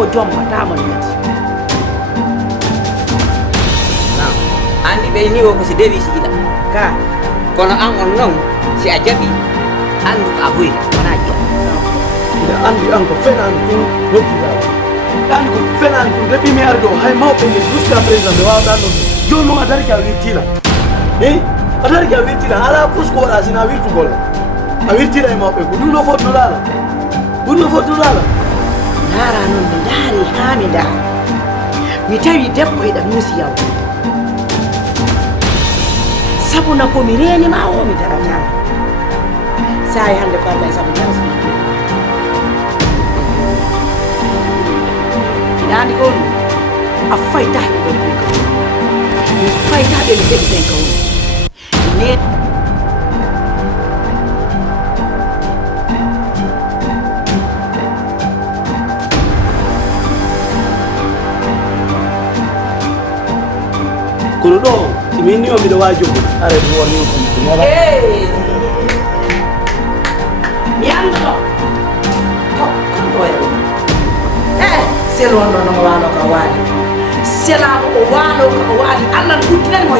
ko jom batama ngati andi ɓe ni o ko si dewi si ila ka kono an on noon si a jaɓi andu ko a hoyta wona jiya ina andi an ko fenan ɗum noddiraɗo ɗan ko fenan ɗum depuis mi ardo hay mawɓe nde jusqu'à présent ɓe wawɗa ɗon joni noon a dari ka wirtila a dari ka wirtila ala fus ko waɗa sina wirtugolla a wirtila e mawɓe ko ɗum no fotnoɗala ɗum no fotnoɗala ndara noon mi ndaari haa mi ndaara mi tawi debbo eɗa muusi yaw sabu na ko mi reenima o mi daratama sa yi hannde ko allah e sabu jam ina andi ko ɗum a faytaɓe ɗon ɓe kaw mi faytaɓe mi heɓi ɓen kaw ne kono ɗo si min ni o mbiɗa wawi joggo are mi wonni mi anduɗo to kon ɗo e sel wonɗo nomo waalo ka waali selaamo o waalo ka o waali allah n huddinani mo